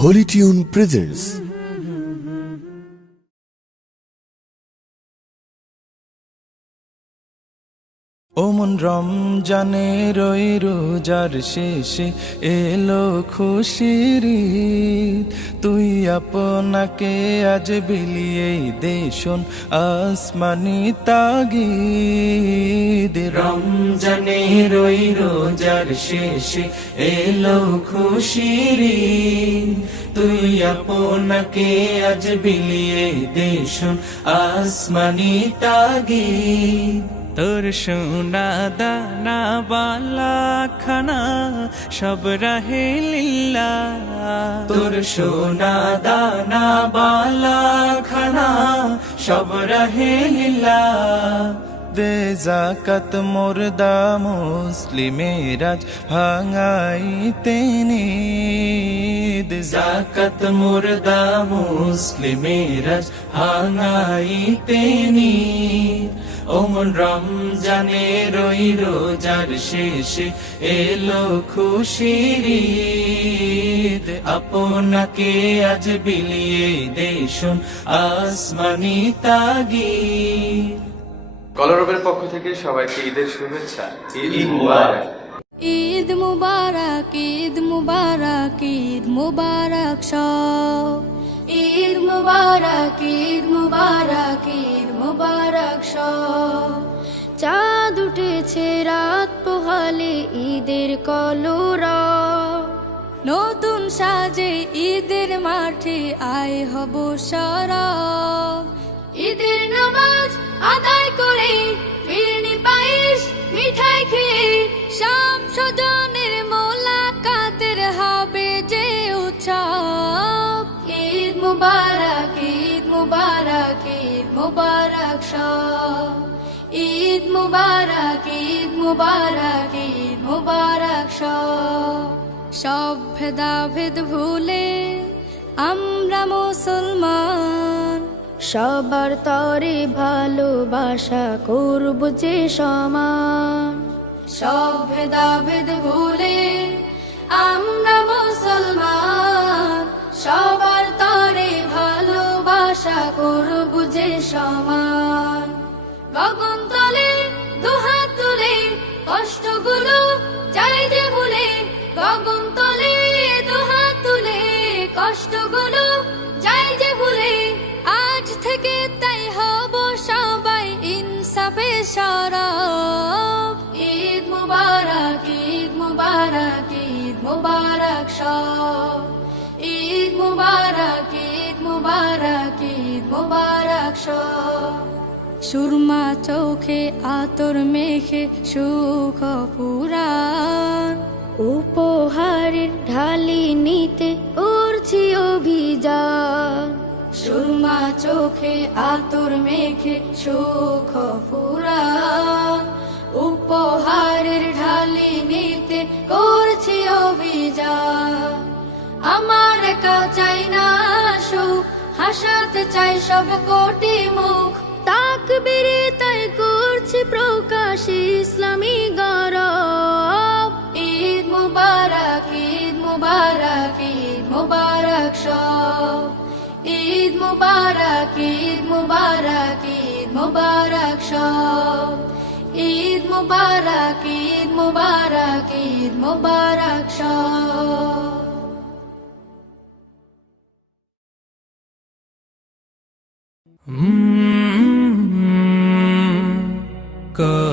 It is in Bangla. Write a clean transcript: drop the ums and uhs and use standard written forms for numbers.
Holi tune presents. ওমন রমজানে রই রোজার শেষে এলো খুশির ঈদ, তুই আপনাকে আজ বিলিয়ে দে শোন আসমানি তাগিদ। রমজানে রই রোজার শেষে এলো খুশির ঈদ, তুই আপনাকে আজ বিলিয়ে দে শোন আসমানি তাগিদ। তোর সোনা দানা বালা খানা সব রাহে লিল্লা, তোর সোনা দানা বালা খানা সব রাহে লিল্লা। দে যাকাত মুর্দা মুসলিমের আজ ভাঙাইতে নিদ, যাকাত মুর্দা মুসলিমের আজ ভাঙাইতে নিদ। ওমন রমজানে রই রোজার শেষে এলো খুশির ঈদ, আপনাকে আজ বিলিয়ে দে শোন আসমানি তাগিদ। কলরবের পক্ষ থেকে সবাইকে ঈদের শুভেচ্ছা। ঈদ মুবারক। ঈদ মুবারক, ঈদ মুবারক, ঈদ মুবারক সব। ঈদ মুবারক, ঈদ মুবারক, ঈদ মুবারক সব। চাঁদ উঠেছে রাত পোহালে ঈদের কলরব, নতুন সাজে ঈদের মাঠে আয় হব সরব। ঈদের নামাজ আদায় করে ফিরনি পায়েস মিঠাই খেয়ে সব স্বজনের মোলাকাতের হবে যে উৎসব। ঈদ মুবারক, ঈদ মুবারক, ঈদ মুবারক সব। ঈদ মুবারক, ঈদ মুবারক, ঈদ মুবারক সব। সব ভেদাভেদ ভুলে আমরা মুসলমান, সবার তরে ভালোবাসা করব যে সমান। সব ভেদাভেদ ভুলে আমরা মুসলমান, সবার তরে ভালোবাসা করব যে সমান। গগন তলে দুহাত তুলে কষ্টগুলো চাই যে ভুলে, গগন তলে দুহাত তুলে কষ্টগুলো চাই যে ভুলে। আজ থেকে তাই হব সবাই ইনসাফে সরব। ঈদ মুবারক, ঈদ মুবারক, ঈদ মুবারক সব। ঈদ মুবারক, ঈদ মুবারক, ঈদ মুবারক সব। সুরমা চোখে আতর মেখে সুখ পুরাণ, উপহারের ঢালি নিতে করছি অভিযান। সুরমা চোখে আতর মেখে সুখ ফুরান, উপহারের ঢালি নিতে করছি অভিযান। আমার একা চাই না সুখ, হাসাতে চাই সব কোটি মুখ। তাকবীরে তাই করছি প্রকাশ ইসলামী গৌরব। ঈদ মুবারক, ঈদ মুবারক, ঈদ মুবারক সব। ঈদ মুবারক, ঈদ মুবারক, ঈদ মুবারক সব। ঈদ মুবারক, ঈদ মুবারক, ঈদ মুবারক সব। কলরবে